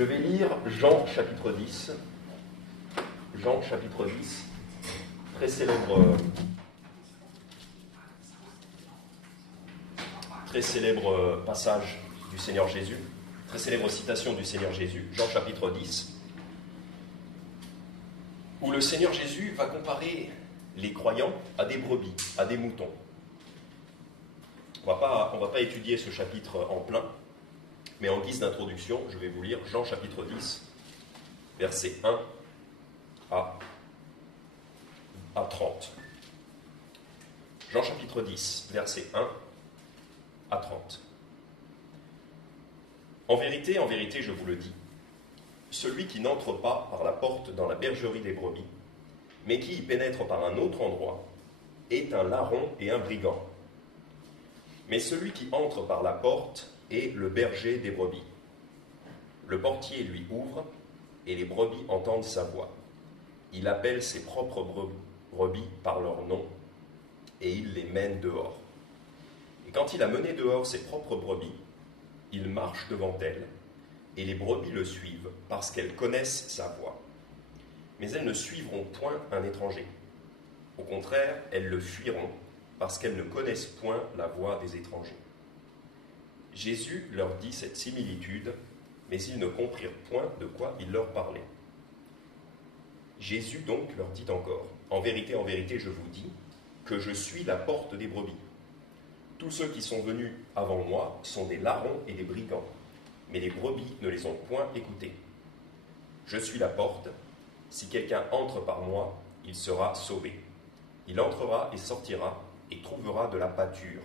Je vais lire Jean chapitre 10. Jean chapitre 10, très célèbre passage du Seigneur Jésus, très célèbre citation du Seigneur Jésus, Jean chapitre 10, où le Seigneur Jésus va comparer les croyants à des brebis, à des moutons. On va pas étudier ce chapitre en plein, mais en guise d'introduction, je vais vous lire Jean chapitre 10, versets 1 à 30. Jean chapitre 10, versets 1 à 30. En vérité, je vous le dis, celui qui n'entre pas par la porte dans la bergerie des brebis, mais qui y pénètre par un autre endroit, est un larron et un brigand. Mais celui qui entre par la porte est le berger des brebis. Le portier lui ouvre, et les brebis entendent sa voix. Il appelle ses propres brebis par leur nom, et il les mène dehors. Et quand il a mené dehors ses propres brebis, il marche devant elles, et les brebis le suivent, parce qu'elles connaissent sa voix. Mais elles ne suivront point un étranger. Au contraire, elles le fuiront, parce qu'elles ne connaissent point la voix des étrangers. Jésus leur dit cette similitude, mais ils ne comprirent point de quoi il leur parlait. Jésus donc leur dit encore, en vérité, je vous dis, que je suis la porte des brebis. Tous ceux qui sont venus avant moi sont des larrons et des brigands, mais les brebis ne les ont point écoutés. Je suis la porte, si quelqu'un entre par moi, il sera sauvé. Il entrera et sortira et trouvera de la pâture.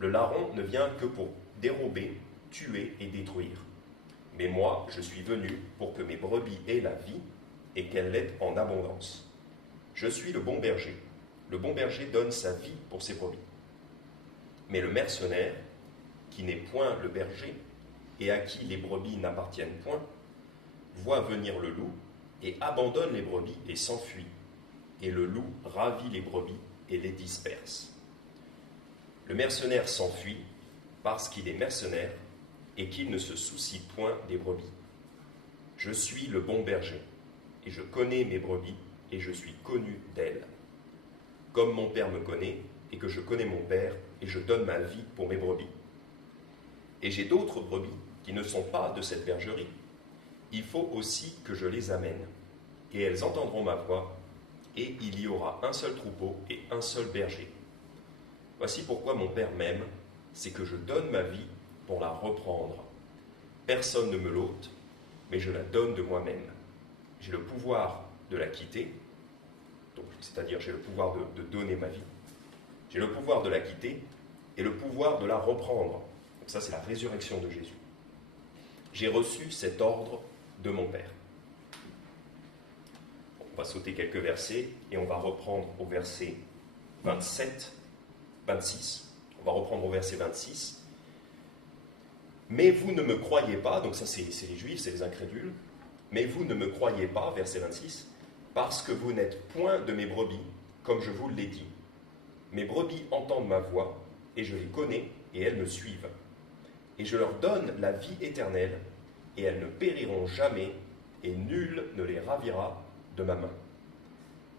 Le larron ne vient que pour dérober, tuer et détruire. Mais moi, je suis venu pour que mes brebis aient la vie et qu'elle l'ait en abondance. Je suis le bon berger. Le bon berger donne sa vie pour ses brebis. Mais le mercenaire, qui n'est point le berger et à qui les brebis n'appartiennent point, voit venir le loup et abandonne les brebis et s'enfuit. Et le loup ravit les brebis et les disperse. Le mercenaire s'enfuit parce qu'il est mercenaire et qu'il ne se soucie point des brebis. Je suis le bon berger, et je connais mes brebis, et je suis connu d'elles. Comme mon Père me connaît, et que je connais mon Père, et je donne ma vie pour mes brebis. Et j'ai d'autres brebis qui ne sont pas de cette bergerie. Il faut aussi que je les amène, et elles entendront ma voix, et il y aura un seul troupeau et un seul berger. Voici pourquoi mon Père m'aime, c'est que je donne ma vie pour la reprendre. Personne ne me l'ôte, mais je la donne de moi-même. J'ai le pouvoir de la quitter, c'est-à-dire j'ai le pouvoir de donner ma vie. J'ai le pouvoir de la quitter et le pouvoir de la reprendre. Donc ça, c'est la résurrection de Jésus. J'ai reçu cet ordre de mon Père. On va sauter quelques versets et on va reprendre au verset 26. On va reprendre au verset 26. Mais vous ne me croyez pas, donc ça c'est les Juifs, c'est les incrédules, mais vous ne me croyez pas, verset 26, parce que vous n'êtes point de mes brebis, comme je vous l'ai dit. Mes brebis entendent ma voix, et je les connais, et elles me suivent. Et je leur donne la vie éternelle, et elles ne périront jamais, et nul ne les ravira de ma main.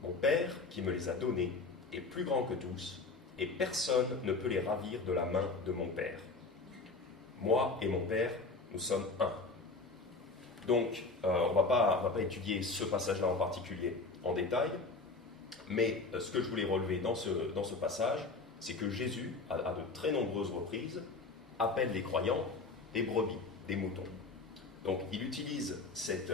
Mon Père, qui me les a donnés, est plus grand que tous, et personne ne peut les ravir de la main de mon Père. Moi et mon Père, nous sommes un. Donc, on va pas étudier ce passage-là en particulier, en détail, mais ce que je voulais relever dans ce passage, c'est que Jésus, à de très nombreuses reprises, appelle les croyants des brebis, des moutons. Donc, il utilise cette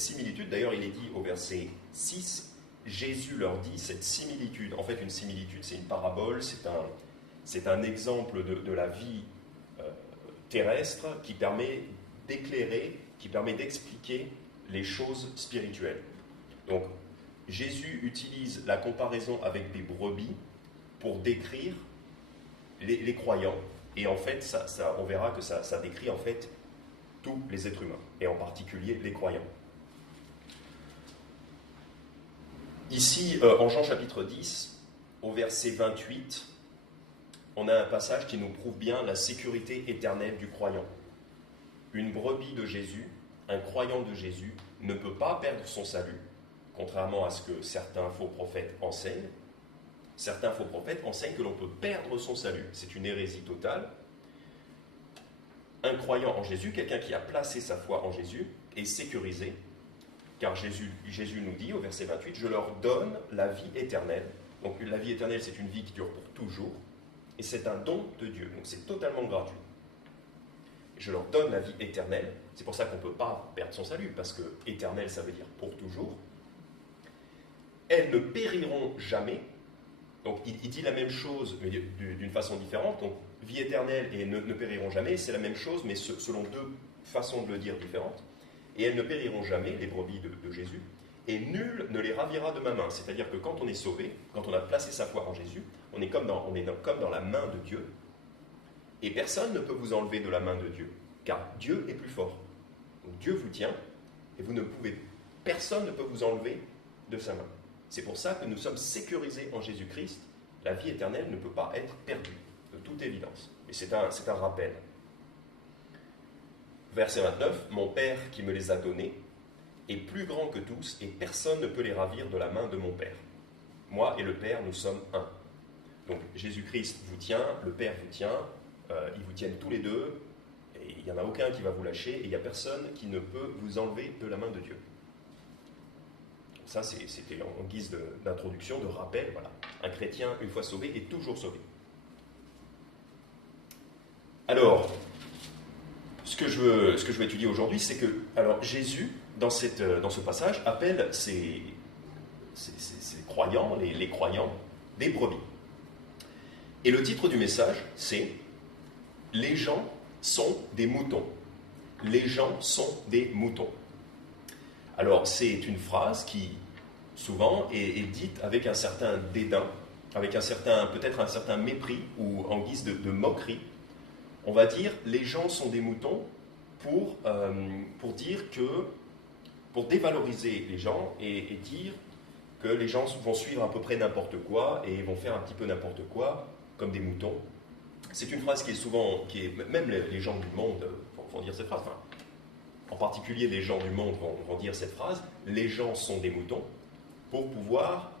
similitude. D'ailleurs, il est dit au verset 6, Jésus leur dit cette similitude. En fait, une similitude, c'est une parabole, c'est un exemple de la vie terrestre qui permet d'éclairer, qui permet d'expliquer les choses spirituelles. Donc, Jésus utilise la comparaison avec des brebis pour décrire les croyants. Et en fait, on verra que ça décrit en fait tous les êtres humains, et en particulier les croyants. Ici, en Jean chapitre 10, au verset 28, on a un passage qui nous prouve bien la sécurité éternelle du croyant. une brebis de Jésus, un croyant de Jésus, ne peut pas perdre son salut, contrairement à ce que certains faux prophètes enseignent. Certains faux prophètes enseignent que l'on peut perdre son salut. C'est une hérésie totale. Un croyant en Jésus, quelqu'un qui a placé sa foi en Jésus, est sécurisé, car Jésus nous dit au verset 28, « Je leur donne la vie éternelle ». Donc la vie éternelle, c'est une vie qui dure pour toujours, et c'est un don de Dieu, donc c'est totalement gratuit. Je leur donne la vie éternelle, c'est pour ça qu'on ne peut pas perdre son salut, parce que éternel, ça veut dire pour toujours. Elles ne périront jamais. Donc il dit la même chose, mais d'une façon différente. Donc vie éternelle et ne périront jamais, c'est la même chose, mais selon deux façons de le dire différentes. Et elles ne périront jamais, les brebis de Jésus, et nul ne les ravira de ma main. C'est-à-dire que quand on est sauvé, quand on a placé sa foi en Jésus, on est comme dans la main de Dieu, et personne ne peut vous enlever de la main de Dieu, car Dieu est plus fort. Donc Dieu vous tient, et personne ne peut vous enlever de sa main. C'est pour ça que nous sommes sécurisés en Jésus-Christ. La vie éternelle ne peut pas être perdue, de toute évidence. Et c'est un rappel. Verset 29, « Mon Père qui me les a donnés est plus grand que tous, et personne ne peut les ravir de la main de mon Père. Moi et le Père, nous sommes un. » Donc Jésus-Christ vous tient, le Père vous tient, ils vous tiennent tous les deux, et il n'y en a aucun qui va vous lâcher, et il n'y a personne qui ne peut vous enlever de la main de Dieu. Ça, c'était en guise d'introduction, de rappel. Voilà. Un chrétien, une fois sauvé, est toujours sauvé. Alors, ce que je veux étudier aujourd'hui, c'est que Jésus, dans ce passage, appelle ces croyants, les croyants, des brebis. Et le titre du message, c'est « Les gens sont des moutons ». Les gens sont des moutons. Alors, c'est une phrase qui, souvent, est dite avec un certain dédain, avec peut-être un certain mépris, ou en guise de moquerie. On va dire, les gens sont des moutons pour dévaloriser les gens et dire que les gens vont suivre à peu près n'importe quoi et vont faire un petit peu n'importe quoi, comme des moutons. C'est une phrase même les gens du monde vont dire cette phrase. Enfin, en particulier, les gens du monde vont dire cette phrase, « Les gens sont des moutons », pour pouvoir,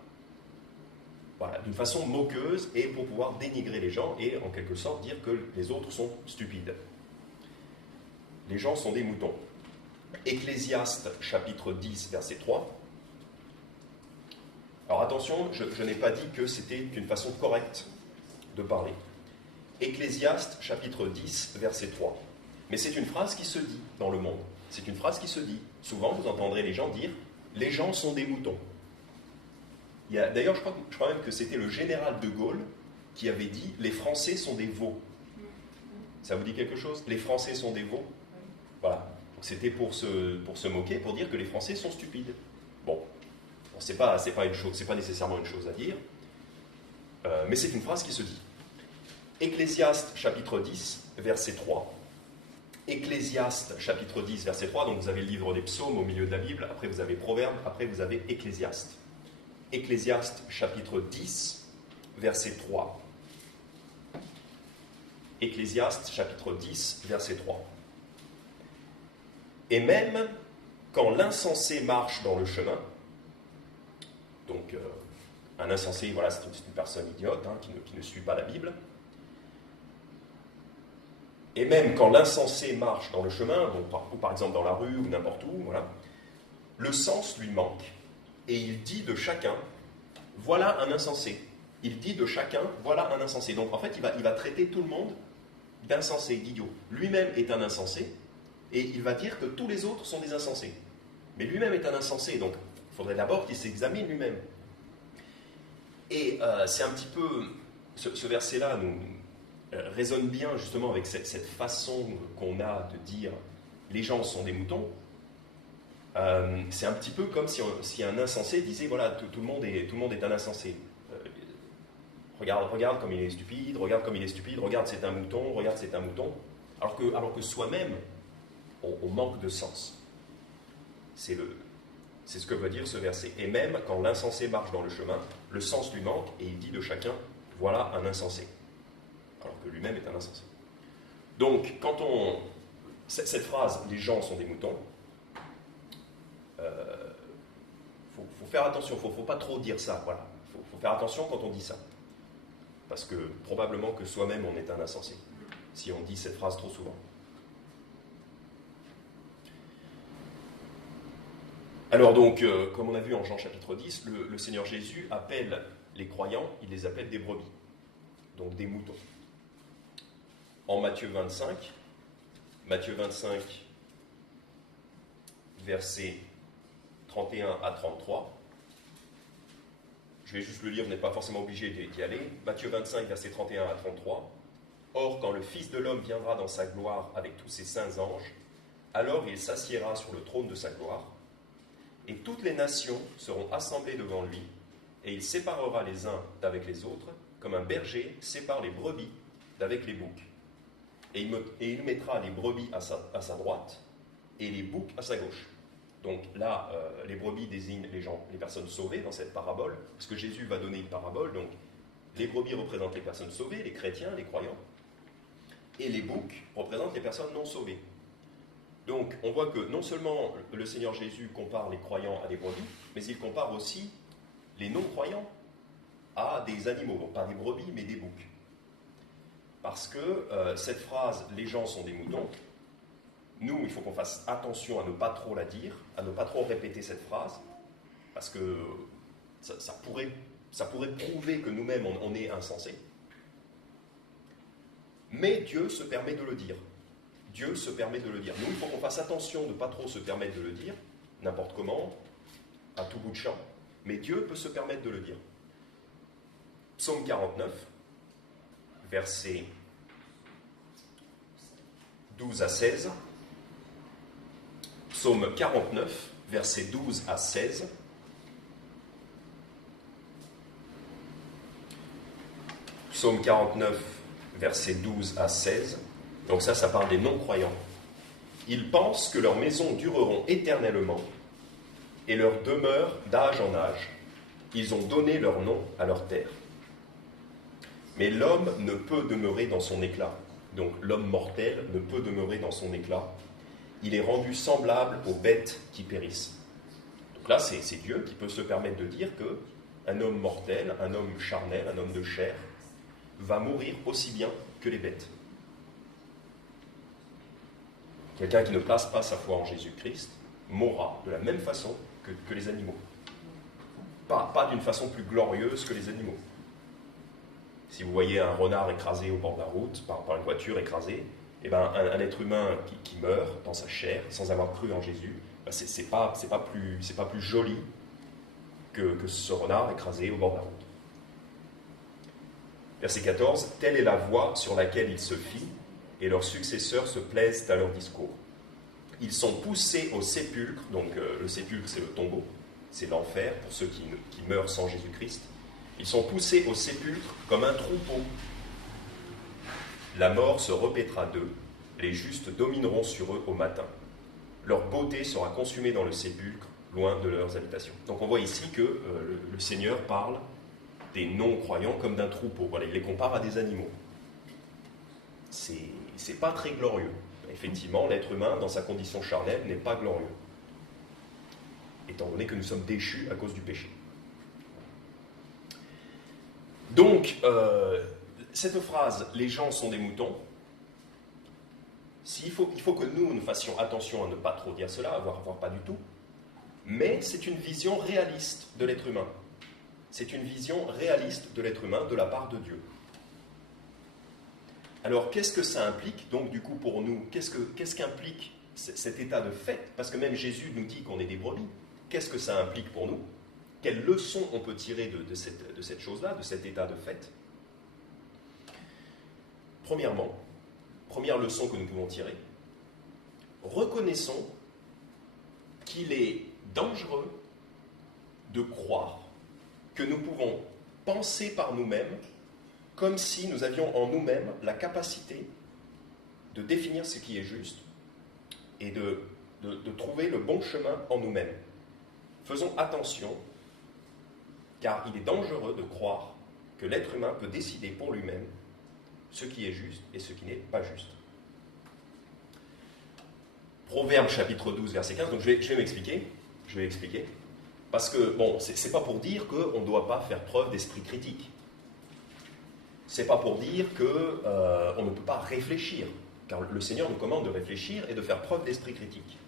d'une façon moqueuse, et pour pouvoir dénigrer les gens, et en quelque sorte dire que les autres sont stupides. Les gens sont des moutons. Ecclésiaste, chapitre 10, verset 3. Alors attention, je n'ai pas dit que c'était une façon correcte de parler. Ecclésiaste, chapitre 10, verset 3. Mais c'est une phrase qui se dit dans le monde. C'est une phrase qui se dit. Souvent, vous entendrez les gens dire « les gens sont des moutons ». D'ailleurs, je crois même que c'était le général de Gaulle qui avait dit « les Français sont des veaux ». Ça vous dit quelque chose? Les Français sont des veaux? Voilà. C'était pour se moquer, pour dire que les Français sont stupides. Bon, c'est pas nécessairement une chose à dire, mais c'est une phrase qui se dit. Ecclésiaste, chapitre 10, verset 3. Ecclésiaste, chapitre 10, verset 3, donc vous avez le livre des psaumes au milieu de la Bible, après vous avez Proverbes, après vous avez Ecclésiaste. Ecclésiaste, chapitre 10, verset 3. Ecclésiaste, chapitre 10, verset 3. Et même quand l'insensé marche dans le chemin, donc un insensé, voilà, c'est une personne idiote qui ne suit pas la Bible, et même quand l'insensé marche dans le chemin, ou par exemple dans la rue ou n'importe où, voilà, le sens lui manque. Et il dit de chacun, voilà un insensé. Il dit de chacun, voilà un insensé. Donc en fait, il va traiter tout le monde d'insensé, d'idiot. Lui-même est un insensé, et il va dire que tous les autres sont des insensés. Mais lui-même est un insensé, donc il faudrait d'abord qu'il s'examine lui-même. Et c'est un petit peu... Ce verset-là résonne bien justement avec cette façon qu'on a de dire « les gens sont des moutons ». C'est un petit peu comme si un insensé disait « voilà, tout le monde est un insensé ». Regarde comme il est stupide, regarde c'est un mouton, regarde c'est un mouton. Alors que soi-même, on manque de sens. C'est ce que veut dire ce verset. Et même quand l'insensé marche dans le chemin, le sens lui manque et il dit de chacun « voilà un insensé ». Alors que lui-même est un insensé. Donc, quand cette phrase « les gens sont des moutons », faut faire attention, faut pas trop dire ça, voilà. Faut faire attention quand on dit ça. Parce que probablement que soi-même on est un insensé, si on dit cette phrase trop souvent. Alors donc, comme on a vu en Jean chapitre 10, le Seigneur Jésus appelle les croyants, il les appelle des brebis, donc des moutons. En Matthieu 25, versets 31 à 33, je vais juste le lire, vous n'êtes pas forcément obligé d'y aller. Matthieu 25, versets 31 à 33. Or, quand le Fils de l'homme viendra dans sa gloire avec tous ses saints anges, alors il s'assiera sur le trône de sa gloire, et toutes les nations seront assemblées devant lui, et il séparera les uns d'avec les autres, comme un berger sépare les brebis d'avec les boucs. Et il mettra les brebis à sa droite, et les boucs à sa gauche. Donc là, les brebis désignent les personnes sauvées dans cette parabole, parce que Jésus va donner une parabole, donc les brebis représentent les personnes sauvées, les chrétiens, les croyants, et les boucs représentent les personnes non sauvées. Donc on voit que non seulement le Seigneur Jésus compare les croyants à des brebis, mais il compare aussi les non-croyants à des animaux, donc pas des brebis, mais des boucs. Parce que cette phrase « les gens sont des moutons », nous, il faut qu'on fasse attention à ne pas trop la dire, à ne pas trop répéter cette phrase, parce que ça pourrait prouver que nous-mêmes, on est insensés. Mais Dieu se permet de le dire. Dieu se permet de le dire. Nous, il faut qu'on fasse attention de ne pas trop se permettre de le dire, n'importe comment, à tout bout de champ, mais Dieu peut se permettre de le dire. Psaume 49, versets 12 à 16. Psaume 49, versets 12 à 16. Psaume 49, versets 12 à 16. Donc ça parle des non-croyants. Ils pensent que leurs maisons dureront éternellement et leur demeure d'âge en âge. Ils ont donné leur nom à leur terre. Mais l'homme ne peut demeurer dans son éclat. Donc l'homme mortel ne peut demeurer dans son éclat. Il est rendu semblable aux bêtes qui périssent. Donc là, c'est Dieu qui peut se permettre de dire qu'un homme mortel, un homme charnel, un homme de chair, va mourir aussi bien que les bêtes. Quelqu'un qui ne place pas sa foi en Jésus-Christ mourra de la même façon que les animaux. Pas d'une façon plus glorieuse que les animaux. Si vous voyez un renard écrasé au bord de la route, par une voiture écrasée, eh ben, un être humain qui meurt dans sa chair, sans avoir cru en Jésus, ben c'est pas plus joli que ce renard écrasé au bord de la route. Verset 14, « Telle est la voie sur laquelle ils se fient, et leurs successeurs se plaisent à leur discours. Ils sont poussés au sépulcre, donc le sépulcre c'est le tombeau, c'est l'enfer pour ceux qui meurent sans Jésus-Christ. Ils sont poussés au sépulcre comme un troupeau. La mort se répétera d'eux, les justes domineront sur eux au matin. Leur beauté sera consumée dans le sépulcre, loin de leurs habitations. » Donc on voit ici que le Seigneur parle des non-croyants comme d'un troupeau. Voilà, il les compare à des animaux. C'est pas très glorieux. Effectivement, l'être humain, dans sa condition charnelle, n'est pas glorieux, étant donné que nous sommes déchus à cause du péché. Donc, cette phrase « les gens sont des moutons », il faut que nous fassions attention à ne pas trop dire cela, voire pas du tout, mais c'est une vision réaliste de l'être humain. C'est une vision réaliste de l'être humain de la part de Dieu. Alors, qu'est-ce que ça implique, donc, du coup, pour nous? Qu'est-ce qu'implique cet état de fait? Parce que même Jésus nous dit qu'on est des brebis. Qu'est-ce que ça implique pour nous? Quelles leçons on peut tirer de cette chose-là, de cet état de fait? Premièrement, première leçon que nous pouvons tirer, reconnaissons qu'il est dangereux de croire que nous pouvons penser par nous-mêmes comme si nous avions en nous-mêmes la capacité de définir ce qui est juste et de trouver le bon chemin en nous-mêmes. Faisons attention, car il est dangereux de croire que l'être humain peut décider pour lui-même ce qui est juste et ce qui n'est pas juste. Proverbe chapitre 12, verset 15. Donc je vais m'expliquer. Je vais expliquer. Parce que, bon, c'est pas pour dire qu'on ne doit pas faire preuve d'esprit critique. C'est pas pour dire qu'on ne peut pas réfléchir. Car le Seigneur nous commande de réfléchir et de faire preuve d'esprit critique.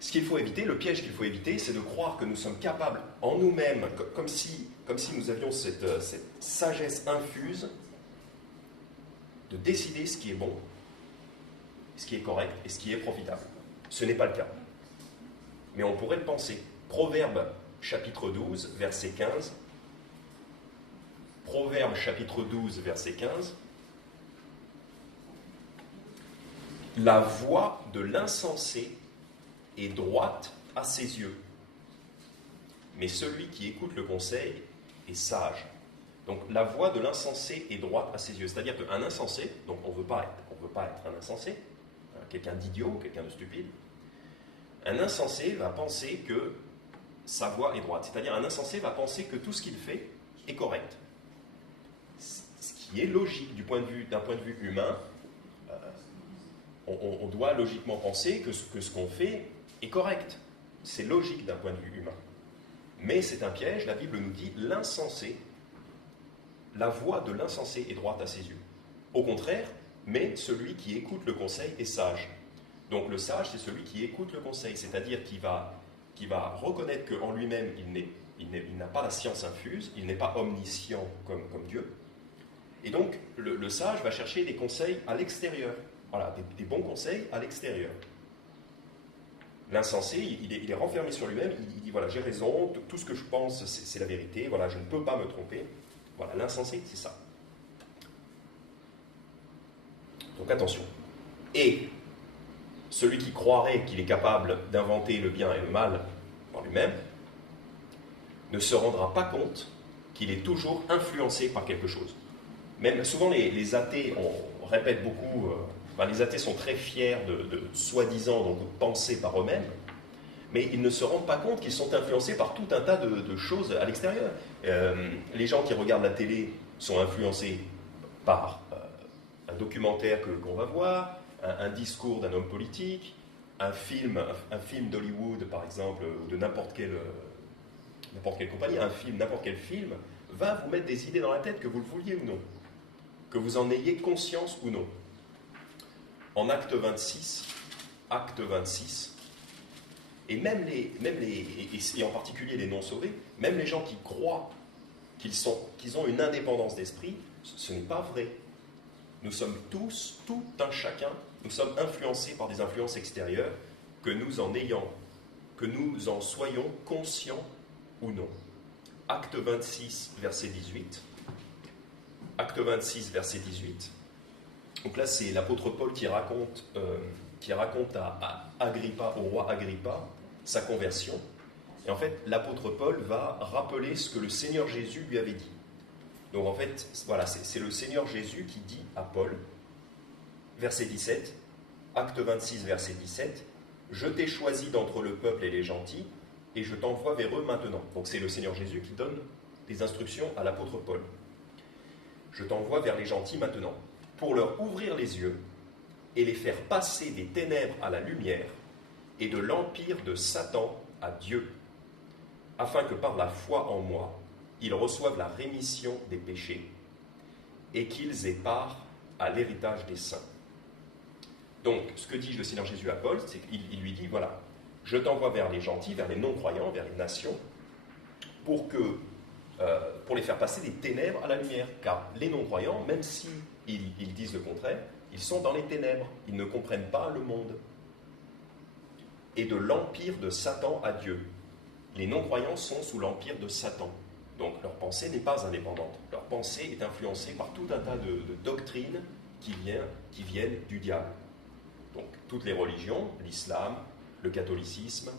Ce qu'il faut éviter, le piège qu'il faut éviter, c'est de croire que nous sommes capables en nous-mêmes, comme si nous avions cette sagesse infuse, de décider ce qui est bon, ce qui est correct et ce qui est profitable. Ce n'est pas le cas. Mais on pourrait le penser. Proverbe chapitre 12, verset 15. Proverbe chapitre 12, verset 15. La voix de l'insensé est droite à ses yeux, mais celui qui écoute le conseil est sage. Donc la voix de l'insensé est droite à ses yeux. C'est-à-dire qu'un insensé, donc on ne veut pas être un insensé, quelqu'un d'idiot, quelqu'un de stupide, un insensé va penser que sa voix est droite. C'est-à-dire un insensé va penser que tout ce qu'il fait est correct. Ce qui est logique d'un point de vue humain. On doit logiquement penser que ce qu'on fait est correct. C'est logique d'un point de vue humain. Mais c'est un piège, la Bible nous dit l'insensé, la voix de l'insensé est droite à ses yeux. Au contraire, mais celui qui écoute le conseil est sage. Donc le sage, c'est celui qui écoute le conseil, c'est-à-dire qui va reconnaître qu'en lui-même, il n'a pas la science infuse, il n'est pas omniscient comme Dieu. Et donc, le sage va chercher des conseils à l'extérieur. Voilà, des bons conseils à l'extérieur. L'insensé, il est renfermé sur lui-même, il dit, voilà, j'ai raison, tout ce que je pense, c'est la vérité, voilà, je ne peux pas me tromper. Voilà, l'insensé, c'est ça. Donc attention. Et celui qui croirait qu'il est capable d'inventer le bien et le mal par lui-même, ne se rendra pas compte qu'il est toujours influencé par quelque chose. Même souvent les athées, on répète beaucoup, les athées sont très fiers de soi-disant donc penser par eux-mêmes, mais ils ne se rendent pas compte qu'ils sont influencés par tout un tas de choses à l'extérieur. Les gens qui regardent la télé sont influencés par un documentaire qu'on va voir, un discours d'un homme politique, un film d'Hollywood par exemple, ou de n'importe quelle compagnie, n'importe quel film, va vous mettre des idées dans la tête que vous le vouliez ou non, que vous en ayez conscience ou non. En acte 26, et et en particulier les non-sauvés, même les gens qui croient qu'ils ont une indépendance d'esprit, ce n'est pas vrai. Nous sommes tous, tout un chacun, nous sommes influencés par des influences extérieures, que nous en soyons conscients ou non. Acte 26, verset 18. Acte 26, verset 18. Donc là, c'est l'apôtre Paul qui raconte à Agrippa, au roi Agrippa, sa conversion. Et en fait, l'apôtre Paul va rappeler ce que le Seigneur Jésus lui avait dit. Donc en fait, voilà, c'est le Seigneur Jésus qui dit à Paul, verset 17, acte 26, verset 17, « Je t'ai choisi d'entre le peuple et les gentils, et je t'envoie vers eux maintenant. » Donc c'est le Seigneur Jésus qui donne des instructions à l'apôtre Paul. « Je t'envoie vers les gentils maintenant, pour leur ouvrir les yeux et les faire passer des ténèbres à la lumière et de l'empire de Satan à Dieu, afin que par la foi en moi, ils reçoivent la rémission des péchés et qu'ils aient part à l'héritage des saints. » Donc, ce que dit le Seigneur Jésus à Paul, c'est qu'il lui dit, voilà, je t'envoie vers les gentils, vers les non-croyants, vers les nations, pour les faire passer des ténèbres à la lumière. Car les non-croyants, même si ils disent le contraire, ils sont dans les ténèbres, ils ne comprennent pas le monde. Et de l'empire de Satan à Dieu. Les non-croyants sont sous l'empire de Satan. Donc leur pensée n'est pas indépendante. Leur pensée est influencée par tout un tas de doctrines qui viennent du diable. Donc toutes les religions, l'islam, le catholicisme,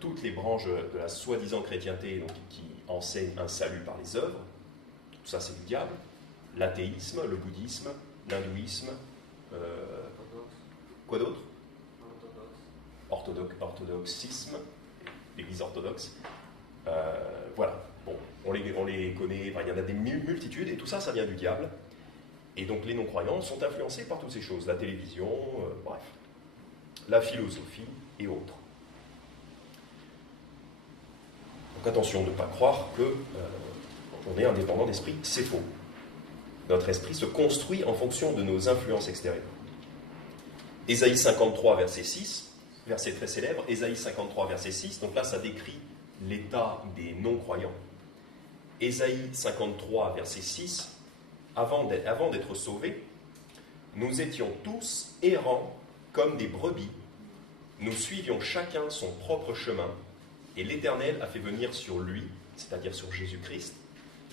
toutes les branches de la soi-disant chrétienté donc, qui enseignent un salut par les œuvres, tout ça c'est du diable. L'athéisme, le bouddhisme, l'hindouisme, quoi d'autre ? Orthodoxisme, l'église orthodoxe. Voilà, bon, on les connaît, il y en a des multitudes, et tout ça, ça vient du diable. Et donc les non-croyants sont influencés par toutes ces choses, la télévision, bref. la philosophie et autres. Donc attention de ne pas croire qu'on est indépendant d'esprit, c'est faux. Notre esprit se construit en fonction de nos influences extérieures. Ésaïe 53, verset 6, verset très célèbre, Ésaïe 53, verset 6, donc là ça décrit l'état des non-croyants. Ésaïe 53, verset 6, avant d'être sauvés, nous étions tous errants comme des brebis, nous suivions chacun son propre chemin, et l'Éternel a fait venir sur lui, c'est-à-dire sur Jésus-Christ,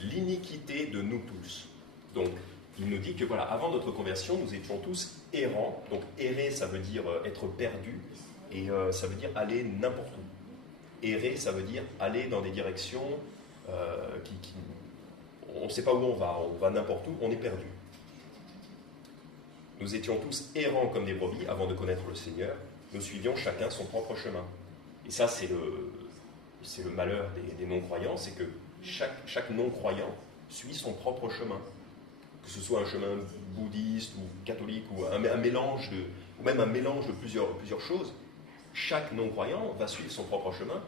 l'iniquité de nous tous. Donc, il nous dit que voilà, avant notre conversion, nous étions tous errants. Donc, errer, ça veut dire être perdu, et ça veut dire aller n'importe où. Errer, ça veut dire aller dans des directions on ne sait pas où on va n'importe où, on est perdu. Nous étions tous errants comme des brebis avant de connaître le Seigneur. Nous suivions chacun son propre chemin. Et ça, c'est le malheur des non-croyants, c'est que chaque non-croyant suit son propre chemin. Que ce soit un chemin bouddhiste ou catholique ou un mélange ou même un mélange de plusieurs choses, chaque non-croyant va suivre son propre chemin.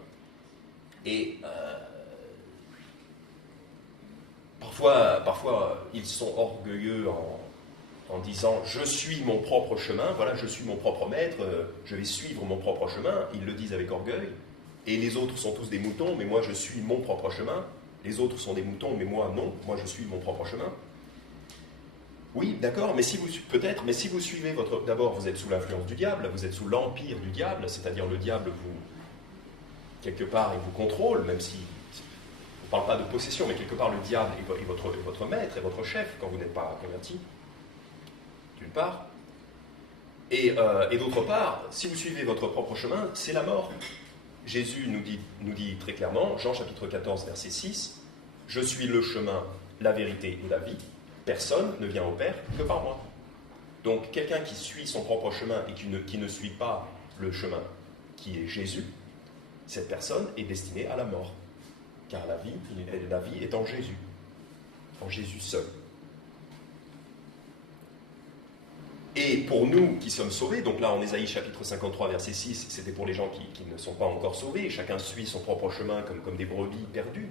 Et parfois, ils sont orgueilleux en disant « je suis mon propre chemin, voilà, je suis mon propre maître, je vais suivre mon propre chemin ». Ils le disent avec orgueil. Et les autres sont tous des moutons, mais moi je suis mon propre chemin. Les autres sont des moutons, mais moi non, moi je suis mon propre chemin. Oui, d'accord, mais si vous suivez d'abord, vous êtes sous l'influence du diable, vous êtes sous l'empire du diable, c'est-à-dire le diable quelque part, il vous contrôle, même si on ne parle pas de possession, mais quelque part le diable est votre maître, est votre chef quand vous n'êtes pas converti, d'une part. Et d'autre part, si vous suivez votre propre chemin, c'est la mort. Jésus nous dit très clairement, Jean chapitre 14, verset 6, « Je suis le chemin, la vérité et la vie. Personne ne vient au Père que par moi. » Donc, quelqu'un qui suit son propre chemin et qui ne suit pas le chemin qui est Jésus, cette personne est destinée à la mort. Car la vie est en Jésus seul. Et pour nous qui sommes sauvés, donc là en Ésaïe chapitre 53, verset 6, c'était pour les gens qui ne sont pas encore sauvés, chacun suit son propre chemin comme des brebis perdues.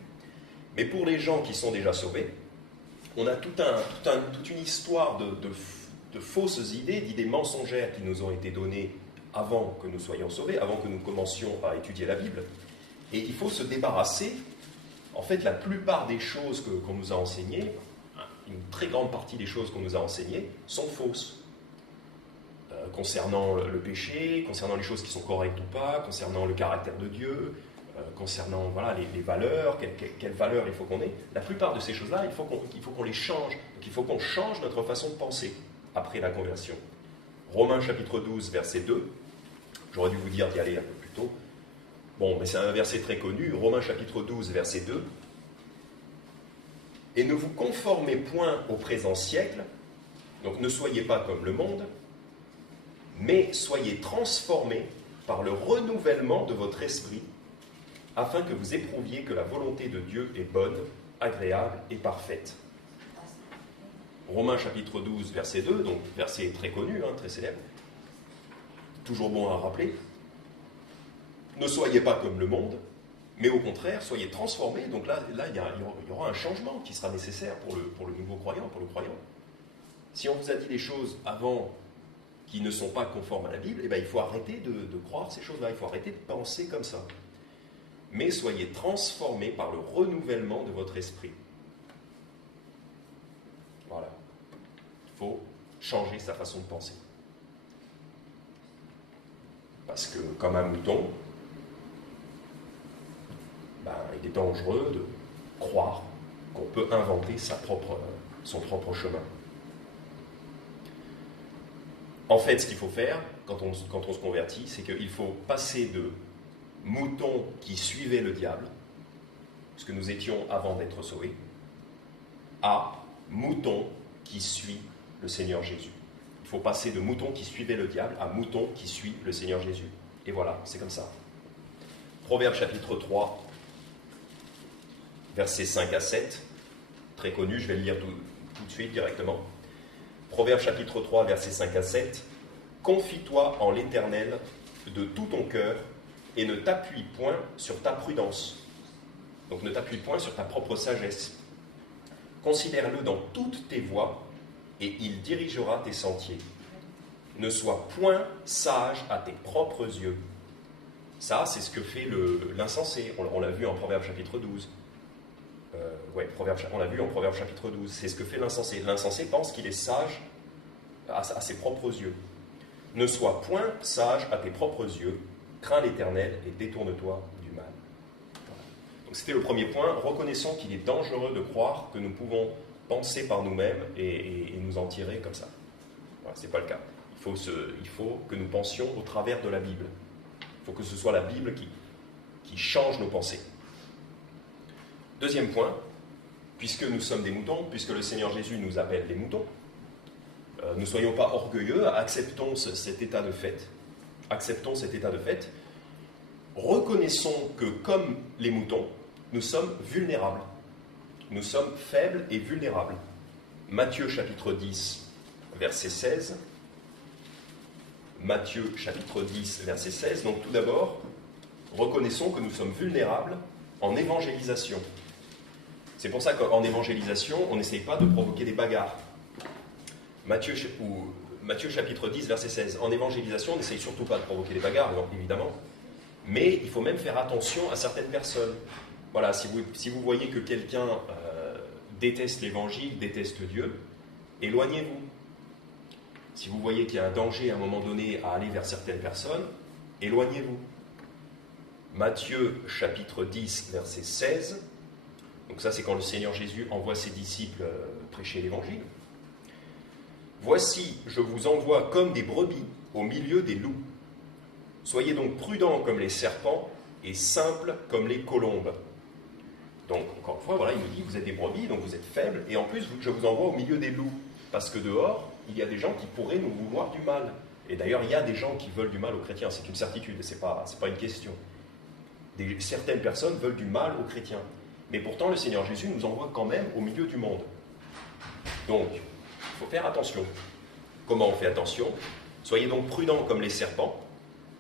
Mais pour les gens qui sont déjà sauvés, on a toute une histoire de fausses idées, d'idées mensongères qui nous ont été données avant que nous soyons sauvés, avant que nous commencions à étudier la Bible. Et il faut se débarrasser. En fait, la plupart des choses qu'on nous a enseignées, une très grande partie des choses qu'on nous a enseignées, sont fausses. Concernant le péché, concernant les choses qui sont correctes ou pas, concernant le caractère de Dieu, concernant les valeurs, quelles valeurs il faut qu'on ait. La plupart de ces choses-là, il faut qu'on les change. Donc il faut qu'on change notre façon de penser après la conversion. Romains chapitre 12, verset 2. J'aurais dû vous dire d'y aller un peu plus tôt. Bon, mais c'est un verset très connu. Romains chapitre 12, verset 2. « Et ne vous conformez point au présent siècle, donc ne soyez pas comme le monde, mais soyez transformés par le renouvellement de votre esprit, afin que vous éprouviez que la volonté de Dieu est bonne, agréable et parfaite. » Romains chapitre 12, verset 2, donc verset très connu, très célèbre, toujours bon à rappeler. Ne soyez pas comme le monde, mais au contraire, soyez transformés. Donc là il y aura un changement qui sera nécessaire pour le nouveau croyant, pour le croyant. Si on vous a dit des choses avant qui ne sont pas conformes à la Bible, il faut arrêter de croire ces choses-là, il faut arrêter de penser comme ça. Mais soyez transformés par le renouvellement de votre esprit. Voilà. Il faut changer sa façon de penser. Parce que, comme un mouton, il est dangereux de croire qu'on peut inventer son propre chemin. En fait, ce qu'il faut faire, quand on se convertit, c'est qu'il faut passer de moutons qui suivaient le diable, ce que nous étions avant d'être sauvés, à moutons qui suivent le Seigneur Jésus. Il faut passer de moutons qui suivaient le diable à moutons qui suivent le Seigneur Jésus. Et voilà, c'est comme ça. Proverbe chapitre 3, versets 5 à 7, très connu, je vais le lire tout de suite directement. Proverbe chapitre 3, versets 5 à 7. confie-toi en l'Éternel de tout ton cœur et ne t'appuie point sur ta prudence. Donc ne t'appuie point sur ta propre sagesse. Considère-le dans toutes tes voies et il dirigera tes sentiers. Ne sois point sage à tes propres yeux. Ça, c'est ce que fait l'insensé. On l'a vu en Proverbe chapitre 12. On l'a vu en Proverbe chapitre 12. C'est ce que fait l'insensé. L'insensé pense qu'il est sage à ses propres yeux. Ne sois point sage à tes propres yeux. Crains l'Éternel et détourne-toi du mal. Voilà. Donc c'était le premier point. Reconnaissons qu'il est dangereux de croire que nous pouvons penser par nous-mêmes et nous en tirer comme ça. Voilà, ce n'est pas le cas. Il faut que nous pensions au travers de la Bible. Il faut que ce soit la Bible qui change nos pensées. Deuxième point, puisque nous sommes des moutons, puisque le Seigneur Jésus nous appelle des moutons, ne soyons pas orgueilleux, acceptons cet état de fait. Acceptons cet état de fait. Reconnaissons que, comme les moutons, nous sommes vulnérables. Nous sommes faibles et vulnérables. Matthieu chapitre 10, verset 16. Matthieu chapitre 10, verset 16. Donc tout d'abord, reconnaissons que nous sommes vulnérables en évangélisation. C'est pour ça qu'en évangélisation, on n'essaye pas de provoquer des bagarres. Matthieu chapitre 10, verset 16. En évangélisation, on n'essaye surtout pas de provoquer des bagarres, évidemment. Mais il faut même faire attention à certaines personnes. Voilà, si vous voyez que quelqu'un déteste l'évangile, déteste Dieu, éloignez-vous. Si vous voyez qu'il y a un danger à un moment donné à aller vers certaines personnes, éloignez-vous. Matthieu chapitre 10, verset 16. Donc ça, c'est quand le Seigneur Jésus envoie ses disciples prêcher l'évangile. Voici, je vous envoie comme des brebis au milieu des loups. Soyez donc prudents comme les serpents et simples comme les colombes. Donc, encore une fois, voilà, il nous dit, vous êtes des brebis, donc vous êtes faibles, et en plus, je vous envoie au milieu des loups. Parce que dehors, il y a des gens qui pourraient nous vouloir du mal. Et d'ailleurs, il y a des gens qui veulent du mal aux chrétiens, c'est une certitude, c'est pas une question. Certaines personnes veulent du mal aux chrétiens. Mais pourtant, le Seigneur Jésus nous envoie quand même au milieu du monde. Donc, il faut faire attention. Comment on fait attention? Soyez donc prudents comme les serpents.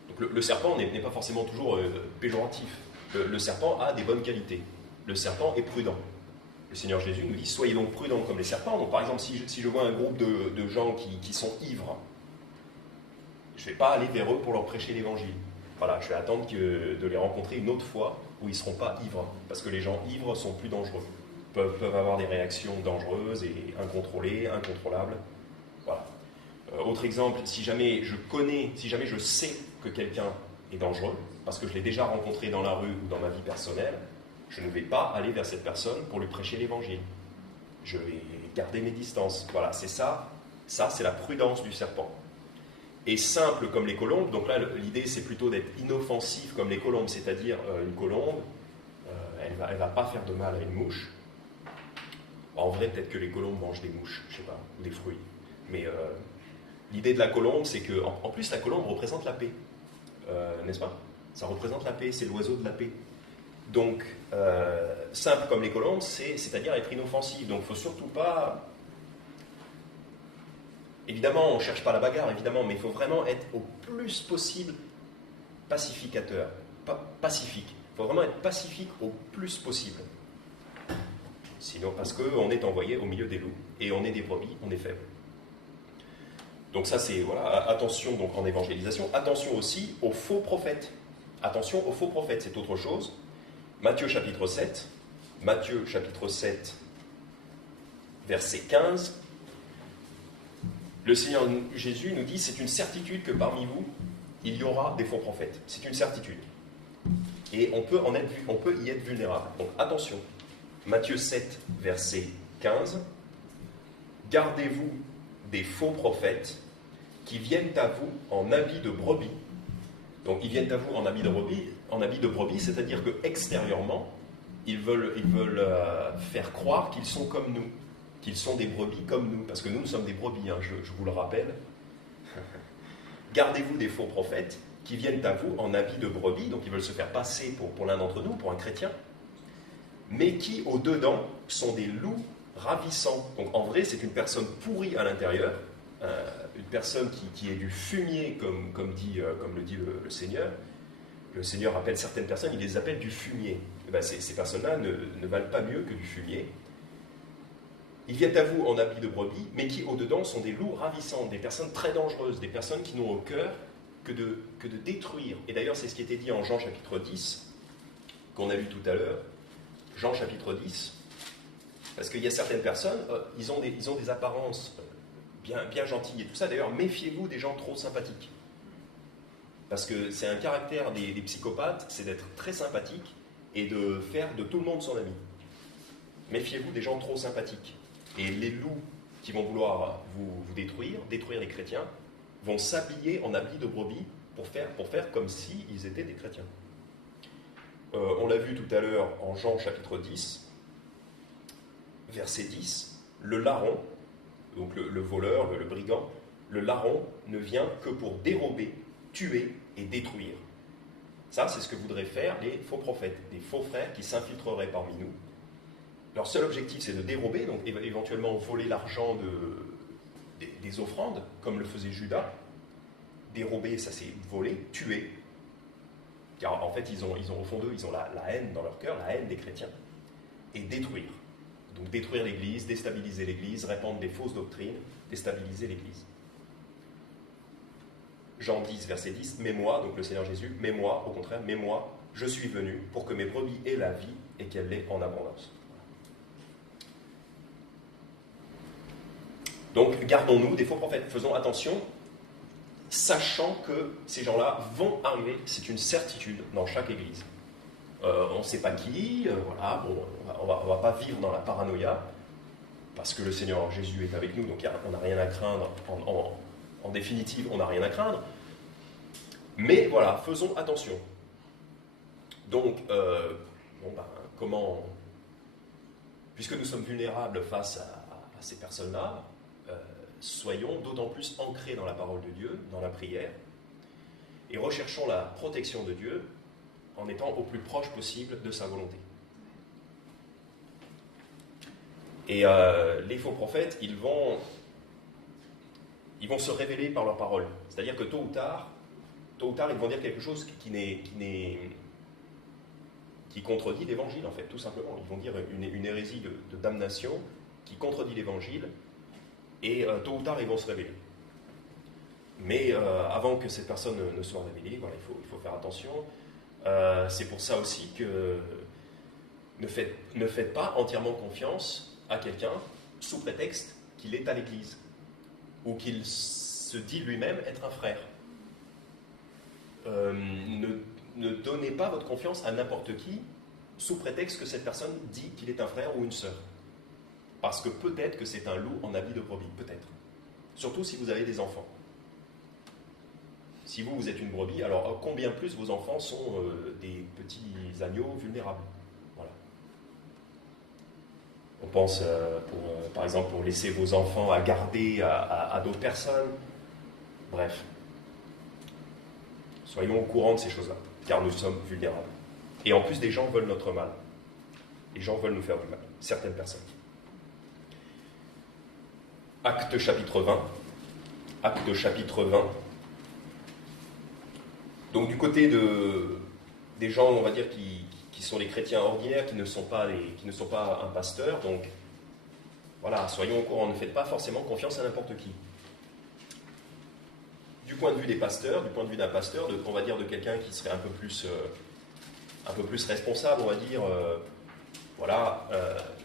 Donc le serpent n'est pas forcément toujours péjoratif. Le serpent a des bonnes qualités. Le serpent est prudent. Le Seigneur Jésus nous dit, soyez donc prudents comme les serpents. Donc par exemple, si je vois un groupe de gens qui sont ivres, je ne vais pas aller vers eux pour leur prêcher l'évangile. Voilà, je vais attendre de les rencontrer une autre fois où ils ne seront pas ivres. Parce que les gens ivres sont plus dangereux. Peuvent avoir des réactions dangereuses et incontrôlées, incontrôlables. Voilà. Autre exemple, si jamais je sais que quelqu'un est dangereux, parce que je l'ai déjà rencontré dans la rue ou dans ma vie personnelle, je ne vais pas aller vers cette personne pour lui prêcher l'évangile. Je vais garder mes distances. Voilà, c'est ça. Ça, c'est la prudence du serpent. Et simple comme les colombes, donc là, l'idée, c'est plutôt d'être inoffensif comme les colombes, c'est-à-dire une colombe, elle va pas faire de mal à une mouche. En vrai, peut-être que les colombes mangent des mouches, je sais pas, ou des fruits. Mais l'idée de la colombe, c'est que, en plus, la colombe représente la paix, n'est-ce pas? Ça représente la paix, c'est l'oiseau de la paix. Donc, simple comme les colombes, c'est-à-dire être inoffensif. Donc, il ne faut surtout pas... Évidemment, on ne cherche pas la bagarre, évidemment, mais il faut vraiment être au plus possible pacificateur, pacifique. Il faut vraiment être pacifique au plus possible. Sinon, parce qu'on est envoyé au milieu des loups, et on est des brebis, on est faible. Donc ça, c'est, voilà, attention donc en évangélisation. Attention aussi aux faux prophètes. Attention aux faux prophètes, c'est autre chose. Matthieu chapitre 7, verset 15. Le Seigneur Jésus nous dit, c'est une certitude que parmi vous, il y aura des faux prophètes. C'est une certitude. Et on peut y être vulnérable. Donc attention. Matthieu 7, verset 15. Gardez-vous des faux prophètes qui viennent à vous en habits de brebis. Donc ils viennent à vous en habits de brebis, c'est-à-dire que extérieurement, ils veulent faire croire qu'ils sont comme nous, qu'ils sont des brebis comme nous, parce que nous sommes des brebis, hein, je vous le rappelle. Gardez-vous des faux prophètes qui viennent à vous en habits de brebis, donc ils veulent se faire passer pour l'un d'entre nous, pour un chrétien, mais qui au-dedans sont des loups ravissants. Donc en vrai, c'est une personne pourrie à l'intérieur, une personne qui est du fumier, comme le dit le Seigneur. Le Seigneur appelle certaines personnes, il les appelle du fumier. Et ben ces personnes-là ne valent pas mieux que du fumier. Ils viennent à vous en habits de brebis, mais qui au-dedans sont des loups ravissants, des personnes très dangereuses, des personnes qui n'ont au cœur que de détruire. Et d'ailleurs, c'est ce qui était dit en Jean chapitre 10, qu'on a lu tout à l'heure. Jean chapitre 10, parce qu'il y a certaines personnes, ils ont des apparences bien gentilles et tout ça. D'ailleurs, méfiez-vous des gens trop sympathiques. Parce que c'est un caractère des psychopathes, c'est d'être très sympathique et de faire de tout le monde son ami. Méfiez-vous des gens trop sympathiques. Et les loups qui vont vouloir vous détruire les chrétiens, vont s'habiller en habits de brebis pour faire comme s'ils étaient des chrétiens. On l'a vu tout à l'heure en Jean chapitre 10, verset 10, le larron, donc le voleur, le brigand, le larron ne vient que pour dérober, tuer et détruire. Ça, c'est ce que voudraient faire les faux prophètes, des faux frères qui s'infiltreraient parmi nous. Leur seul objectif, c'est de dérober, donc éventuellement voler l'argent des offrandes, comme le faisait Judas. Dérober, ça c'est voler, tuer. Car en fait, ils ont au fond d'eux, ils ont la haine dans leur cœur, la haine des chrétiens. Et détruire. Donc détruire l'Église, déstabiliser l'Église, répandre des fausses doctrines, déstabiliser l'Église. Jean 10, verset 10, « Mais moi, donc le Seigneur Jésus, mais moi, au contraire, mais moi, je suis venu pour que mes brebis aient la vie et qu'elle l'ait en abondance. » Donc, gardons-nous des faux prophètes. Faisons attention, sachant que ces gens-là vont arriver, c'est une certitude dans chaque église. On ne sait pas qui, voilà, bon, on va pas vivre dans la paranoïa, parce que le Seigneur Jésus est avec nous, donc on n'a rien à craindre. En définitive, on n'a rien à craindre. Mais voilà, faisons attention. Donc, comment, puisque nous sommes vulnérables face à ces personnes-là, soyons d'autant plus ancrés dans la parole de Dieu, dans la prière, et recherchons la protection de Dieu en étant au plus proche possible de sa volonté. Et les faux prophètes, ils vont se révéler par leur parole. C'est-à-dire que tôt ou tard, ils vont dire quelque chose qui contredit l'évangile, en fait, tout simplement. Ils vont dire une hérésie de damnation qui contredit l'évangile, et tôt ou tard, ils vont se révéler. Mais avant que cette personne ne soit révélée, voilà, il faut faire attention. C'est pour ça aussi que ne faites pas entièrement confiance à quelqu'un sous prétexte qu'il est à l'église ou qu'il se dit lui-même être un frère. Ne donnez pas votre confiance à n'importe qui sous prétexte que cette personne dit qu'il est un frère ou une sœur. Parce que peut-être que c'est un loup en habit de brebis, peut-être. Surtout si vous avez des enfants. Si vous êtes une brebis, alors combien plus vos enfants sont des petits agneaux vulnérables. Voilà. On pense, par exemple, pour laisser vos enfants à garder à d'autres personnes. Bref. Soyons au courant de ces choses-là, car nous sommes vulnérables. Et en plus, des gens veulent notre mal. Les gens veulent nous faire du mal, certaines personnes. Actes chapitre 20. Actes chapitre 20. Donc du côté des gens, on va dire, qui sont les chrétiens ordinaires, qui ne sont pas un pasteur, donc voilà, soyons au courant, ne faites pas forcément confiance à n'importe qui. Du point de vue des pasteurs, du point de vue d'un pasteur, on va dire de quelqu'un qui serait un peu plus responsable, on va dire,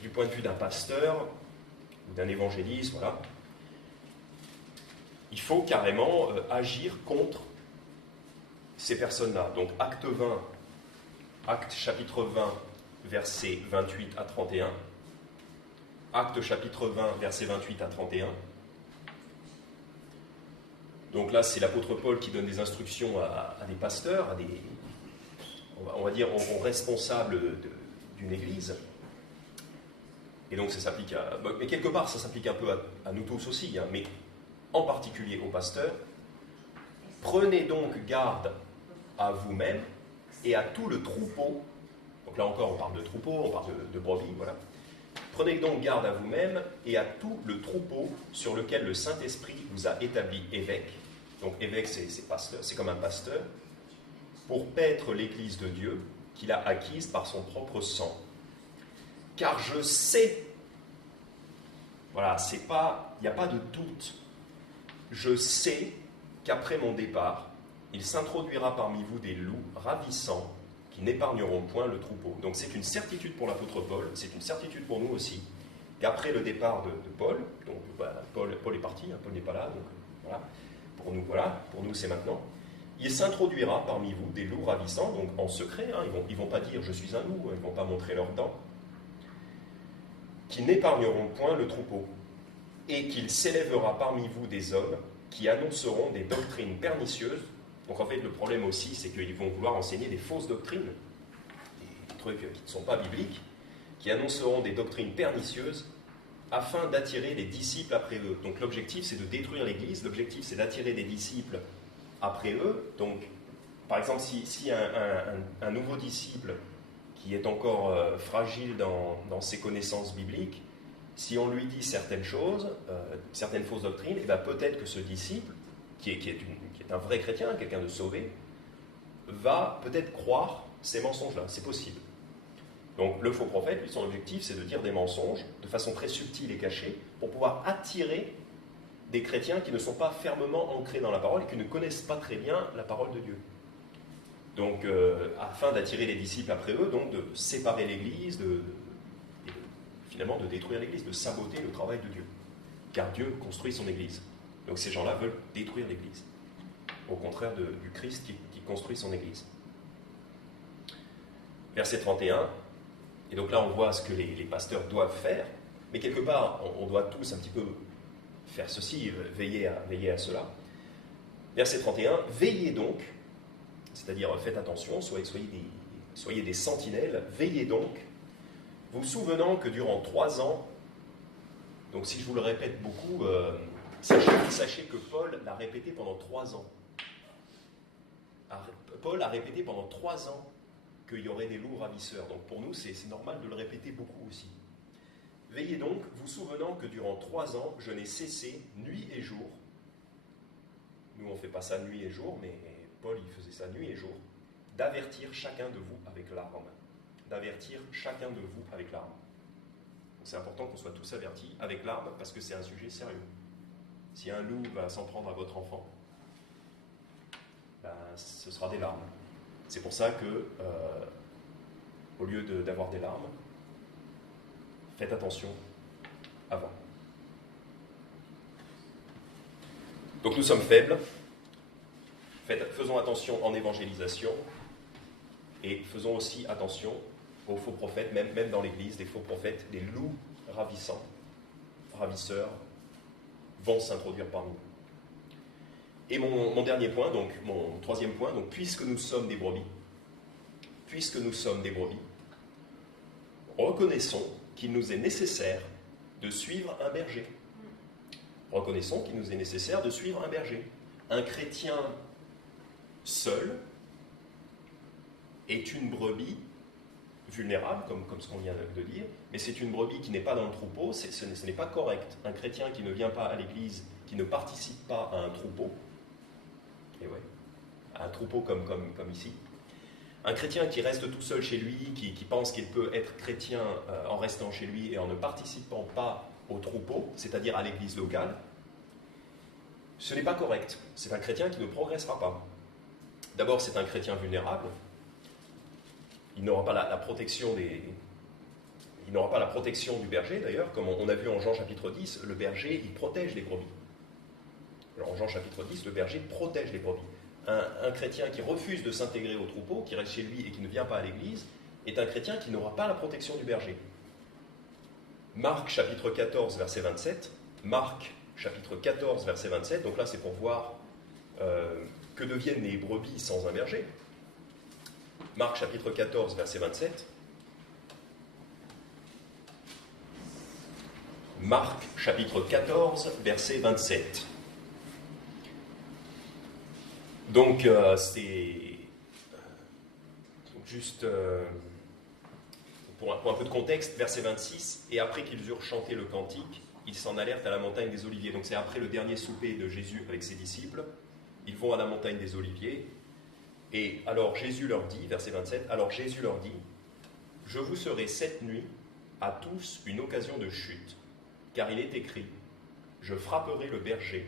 du point de vue d'un pasteur, ou d'un évangéliste, voilà, il faut carrément agir contre ces personnes-là. Donc acte chapitre 20, versets 28 à 31. Acte chapitre 20, versets 28 à 31. Donc là, c'est l'apôtre Paul qui donne des instructions à des pasteurs, à des, on va dire, aux responsables d'une église. Et donc ça s'applique à... Mais quelque part, ça s'applique un peu à nous tous aussi, hein, mais en particulier aux pasteurs. Prenez donc garde à vous-même et à tout le troupeau. Donc là encore, on parle de troupeau, on parle de brebis, voilà. Prenez donc garde à vous-même et à tout le troupeau sur lequel le Saint-Esprit vous a établi évêque. Donc évêque, c'est pasteur, c'est comme un pasteur, pour paître l'Église de Dieu qu'il a acquise par son propre sang. Car je sais, voilà, il n'y a pas de doute, je sais qu'après mon départ, il s'introduira parmi vous des loups ravissants qui n'épargneront point le troupeau. Donc c'est une certitude pour l'apôtre Paul, c'est une certitude pour nous aussi, qu'après le départ de Paul, donc Paul est parti, hein, Paul n'est pas là, donc pour nous c'est maintenant, il s'introduira parmi vous des loups ravissants, donc en secret, hein, ils vont pas dire je suis un loup, ils ne vont pas montrer leurs dents, qui n'épargneront point le troupeau, et qu'il s'élèvera parmi vous des hommes qui annonceront des doctrines pernicieuses. Donc en fait, le problème aussi, c'est qu'ils vont vouloir enseigner des fausses doctrines, des trucs qui ne sont pas bibliques, qui annonceront des doctrines pernicieuses afin d'attirer des disciples après eux. Donc l'objectif, c'est de détruire l'Église, l'objectif, c'est d'attirer des disciples après eux. Donc, par exemple, si un nouveau disciple qui est encore fragile dans ses connaissances bibliques, si on lui dit certaines choses, certaines fausses doctrines, et bien peut-être que ce disciple, qui est un vrai chrétien, quelqu'un de sauvé, va peut-être croire ces mensonges-là. C'est possible. Donc le faux prophète, lui, son objectif, c'est de dire des mensonges de façon très subtile et cachée pour pouvoir attirer des chrétiens qui ne sont pas fermement ancrés dans la parole et qui ne connaissent pas très bien la parole de Dieu. Donc, afin d'attirer les disciples après eux, donc de séparer l'Église, finalement de détruire l'Église, de saboter le travail de Dieu. Car Dieu construit son Église. Donc ces gens-là veulent détruire l'Église. Au contraire du Christ qui construit son Église. Verset 31. Et donc là, on voit ce que les pasteurs doivent faire. Mais quelque part, on doit tous un petit peu faire ceci, veiller à cela. Verset 31. Veillez donc, c'est-à-dire faites attention, soyez des sentinelles, veillez donc, vous souvenant que durant 3 ans, donc si je vous le répète beaucoup, sachez que Paul l'a répété pendant 3 ans. Paul a répété pendant 3 ans qu'il y aurait des loups ravisseurs. Donc pour nous, c'est normal de le répéter beaucoup aussi. Veillez donc, vous souvenant que durant 3 ans, je n'ai cessé, nuit et jour. Nous, on ne fait pas ça nuit et jour, mais Paul, il faisait ça nuit et jour. D'avertir chacun de vous avec larmes. D'avertir chacun de vous avec larmes. Donc c'est important qu'on soit tous avertis avec larmes, parce que c'est un sujet sérieux. Si un loup va s'en prendre à votre enfant, ben, ce sera des larmes. C'est pour ça que, au lieu d'avoir des larmes, faites attention avant. Donc nous sommes faibles, faisons attention en évangélisation, et faisons aussi attention aux faux prophètes, même dans l'Église, des faux prophètes, des loups ravisseurs, vont s'introduire parmi nous. Et mon dernier point, donc mon troisième point, donc puisque nous sommes des brebis, reconnaissons qu'il nous est nécessaire de suivre un berger. Reconnaissons qu'il nous est nécessaire de suivre un berger. Un chrétien seul est une brebis vulnérable, comme ce qu'on vient de dire, mais c'est une brebis qui n'est pas dans le troupeau, ce n'est pas correct. Un chrétien qui ne vient pas à l'église, qui ne participe pas à un troupeau, et ouais, à un troupeau comme ici, un chrétien qui reste tout seul chez lui, qui pense qu'il peut être chrétien en restant chez lui et en ne participant pas au troupeau, c'est-à-dire à l'église locale, ce n'est pas correct. C'est un chrétien qui ne progressera pas. D'abord, c'est un chrétien vulnérable. Il n'aura pas la protection il n'aura pas la protection du berger, d'ailleurs, comme on a vu en Jean chapitre 10, le berger, il protège les brebis. Alors en Jean chapitre 10, le berger protège les brebis. Un chrétien qui refuse de s'intégrer au troupeau, qui reste chez lui et qui ne vient pas à l'église, est un chrétien qui n'aura pas la protection du berger. Marc chapitre 14, verset 27. Marc chapitre 14, verset 27. Donc là, c'est pour voir que deviennent les brebis sans un berger. Marc chapitre 14, verset 27. Marc chapitre 14, verset 27. Donc, c'est juste pour un peu de contexte, verset 26, « Et après qu'ils eurent chanté le cantique, ils s'en allèrent à la montagne des Oliviers. » Donc c'est après le dernier souper de Jésus avec ses disciples. Ils vont à la montagne des Oliviers. Et alors Jésus leur dit, verset 27, « Alors Jésus leur dit, « Je vous serai cette nuit à tous une occasion de chute, car il est écrit, « Je frapperai le berger,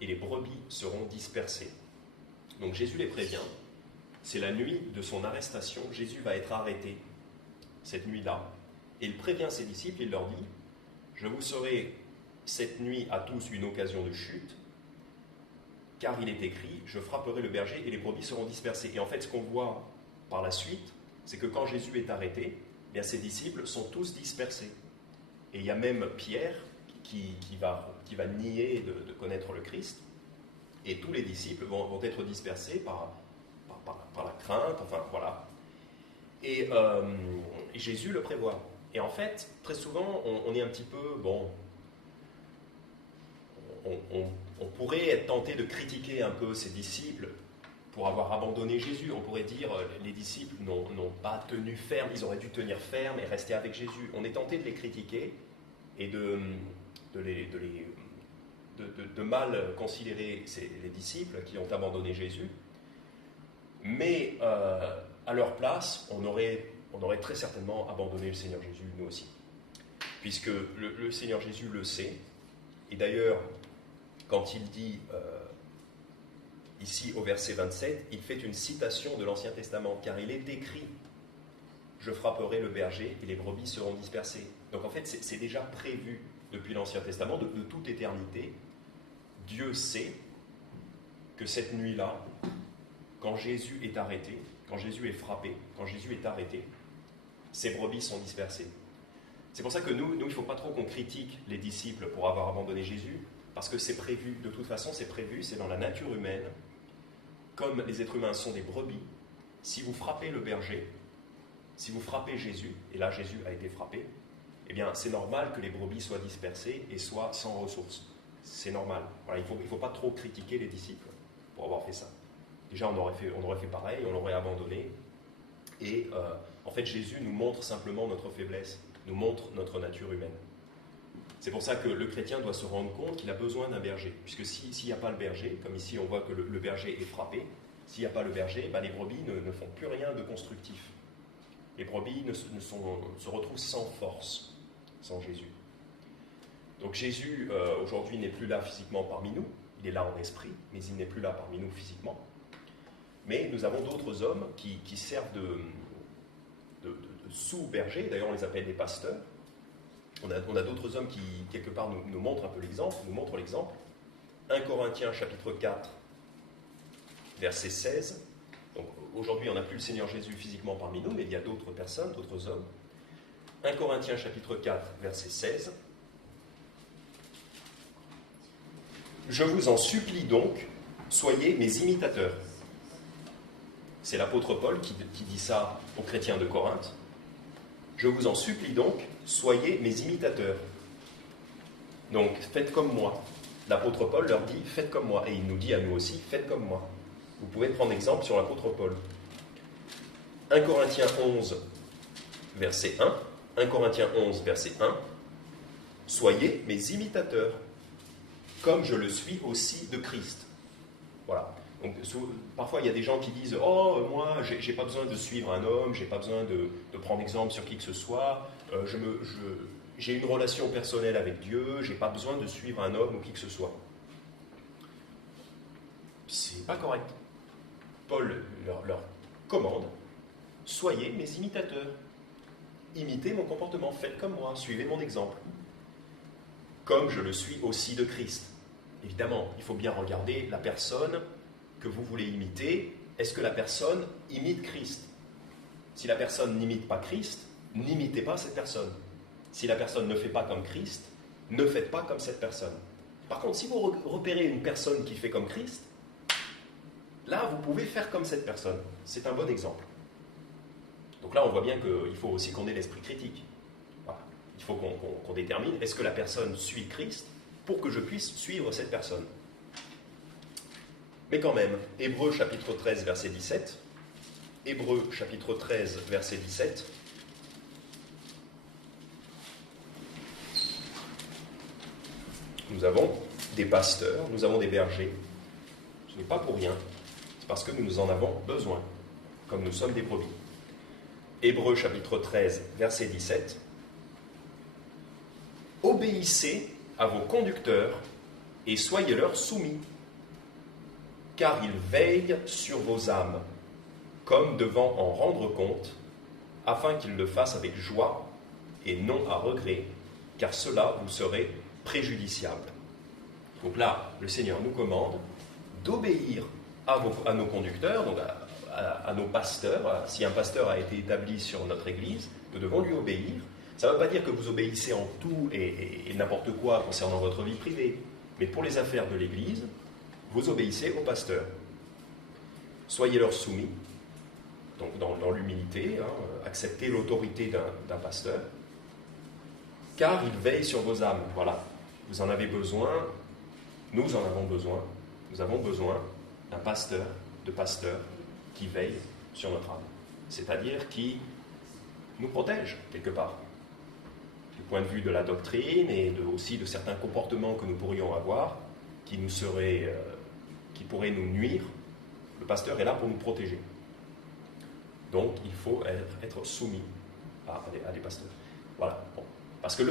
et les brebis seront dispersées. » Donc Jésus les prévient. C'est la nuit de son arrestation. Jésus va être arrêté cette nuit-là. Et il prévient ses disciples, il leur dit, « Je vous serai cette nuit à tous une occasion de chute, car il est écrit, je frapperai le berger et les brebis seront dispersées. » Et en fait, ce qu'on voit par la suite, c'est que quand Jésus est arrêté, eh bien, ses disciples sont tous dispersés. Et il y a même Pierre qui va nier de connaître le Christ. Et tous les disciples vont être dispersés par la crainte, enfin voilà. Et Jésus le prévoit. Et en fait, très souvent, on est un petit peu, bon, on pourrait être tenté de critiquer un peu ces disciples pour avoir abandonné Jésus. On pourrait dire, les disciples n'ont pas tenu ferme, ils auraient dû tenir ferme et rester avec Jésus. On est tenté de les critiquer et de mal considérer les disciples qui ont abandonné Jésus. Mais à leur place, on aurait très certainement abandonné le Seigneur Jésus, nous aussi. Puisque le Seigneur Jésus le sait. Et d'ailleurs, quand il dit, ici au verset 27, il fait une citation de l'Ancien Testament, car il est écrit, « Je frapperai le berger et les brebis seront dispersées. » Donc en fait, c'est déjà prévu depuis l'Ancien Testament, de toute éternité. Dieu sait que cette nuit-là, quand Jésus est arrêté, quand Jésus est frappé, quand Jésus est arrêté, ses brebis sont dispersées. C'est pour ça que nous, il ne faut pas trop qu'on critique les disciples pour avoir abandonné Jésus, parce que c'est prévu, de toute façon c'est prévu, c'est dans la nature humaine. Comme les êtres humains sont des brebis, si vous frappez le berger, si vous frappez Jésus, et là Jésus a été frappé, eh bien c'est normal que les brebis soient dispersées et soient sans ressources. C'est normal. Voilà, il ne faut pas trop critiquer les disciples pour avoir fait ça. Déjà on aurait fait pareil, on l'aurait abandonné. Et en fait Jésus nous montre simplement notre faiblesse, nous montre notre nature humaine. C'est pour ça que le chrétien doit se rendre compte qu'il a besoin d'un berger. Puisque s'il n'y a pas le berger, comme ici on voit que le berger est frappé, s'il n'y a pas le berger, les brebis ne font plus rien de constructif. Les brebis se retrouvent sans force, sans Jésus. Donc Jésus, aujourd'hui, n'est plus là physiquement parmi nous. Il est là en esprit, mais il n'est plus là parmi nous physiquement. Mais nous avons d'autres hommes qui servent de sous-bergers. D'ailleurs, on les appelle des pasteurs. On a d'autres hommes qui, quelque part, nous montrent un peu l'exemple, nous montrent l'exemple. 1 Corinthiens, chapitre 4, verset 16. Donc, aujourd'hui, on n'a plus le Seigneur Jésus physiquement parmi nous, mais il y a d'autres personnes, d'autres hommes. 1 Corinthiens, chapitre 4, verset 16. « Je vous en supplie donc, soyez mes imitateurs. » C'est l'apôtre Paul qui dit ça aux chrétiens de Corinthe. « Je vous en supplie donc, soyez mes imitateurs. » Donc, faites comme moi. L'apôtre Paul leur dit, faites comme moi. Et il nous dit à nous aussi, faites comme moi. Vous pouvez prendre exemple sur l'apôtre Paul. 1 Corinthiens 11, verset 1. 1 Corinthiens 11, verset 1. « Soyez mes imitateurs, comme je le suis aussi de Christ. » Voilà. Donc, parfois, il y a des gens qui disent « Oh, moi, j'ai pas besoin de suivre un homme, j'ai pas besoin de prendre exemple sur qui que ce soit, j'ai une relation personnelle avec Dieu, j'ai pas besoin de suivre un homme ou qui que ce soit. » C'est pas correct. Paul leur commande « Soyez mes imitateurs. Imitez mon comportement, faites comme moi, suivez mon exemple. Comme je le suis aussi de Christ. » Évidemment, il faut bien regarder la personne que vous voulez imiter. Est-ce que la personne imite Christ? Si la personne n'imite pas Christ, n'imitez pas cette personne. Si la personne ne fait pas comme Christ, ne faites pas comme cette personne. Par contre, si vous repérez une personne qui fait comme Christ, là, vous pouvez faire comme cette personne. C'est un bon exemple. Donc là, on voit bien qu'il faut aussi qu'on ait l'esprit critique. Voilà. Il faut qu'on détermine, est-ce que la personne suit Christ pour que je puisse suivre cette personne. Mais quand même, Hébreux chapitre 13, verset 17, Hébreux chapitre 13, verset 17, nous avons des pasteurs, nous avons des bergers. Ce n'est pas pour rien, c'est parce que nous en avons besoin, comme nous sommes des brebis. Hébreux chapitre 13, verset 17. Obéissez à vos conducteurs et soyez-leur soumis, car ils veillent sur vos âmes, comme devant en rendre compte, afin qu'ils le fassent avec joie et non à regret, car cela vous serait préjudiciable. Donc là, le Seigneur nous commande d'obéir à nos conducteurs, donc à nos pasteurs. Si un pasteur a été établi sur notre Église, nous devons lui obéir. Ça ne veut pas dire que vous obéissez en tout et n'importe quoi concernant votre vie privée, mais pour les affaires de l'Église, vous obéissez au pasteur. Soyez-leur soumis, donc dans l'humilité, acceptez l'autorité d'un pasteur, car il veille sur vos âmes. Voilà, vous en avez besoin, nous en avons besoin, nous avons besoin d'un pasteur, de pasteurs qui veillent sur notre âme, c'est-à-dire qui nous protège quelque part, du point de vue de la doctrine et aussi de certains comportements que nous pourrions avoir, qui pourraient nous nuire. Le pasteur est là pour nous protéger. Donc, il faut être soumis à des pasteurs. Voilà. Bon. Parce que